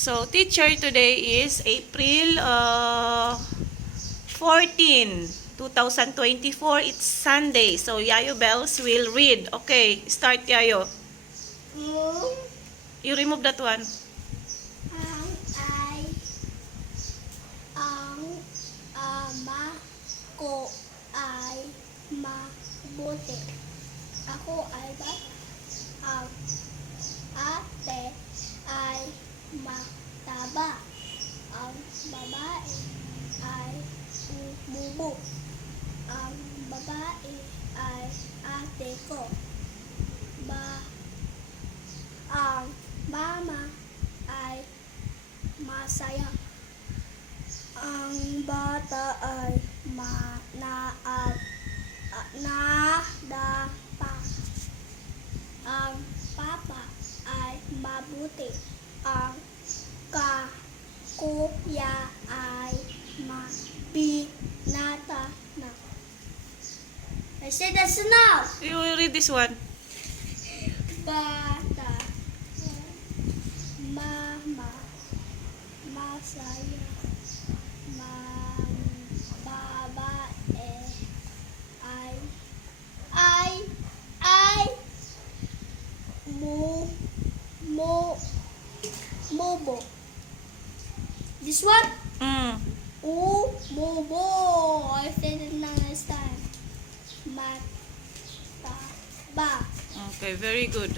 So, teacher, today is April uh, 14, 2024. It's Sunday. So, Yayo Bells will read. Okay, start Yayo. Kung You remove that one. ang ay ang ama ko ay mabuti. Ako ay ba? Ate ay mataba. Ang babae ay umubo. Ang babae ay ate ko. Ba ang mama ay masaya. Ang bata ay ma na at nadapa. Ang papa ay mabuti. Ang kuya ay mabinata na. I said that's enough. You read this one. Bata. Mama. Masaya. Babae. Ay. Ay. Ay. Mo. Mo. Mobo. This one? Mm. U. Mobo. I said it now this time. Mata. Ba. Okay, very good.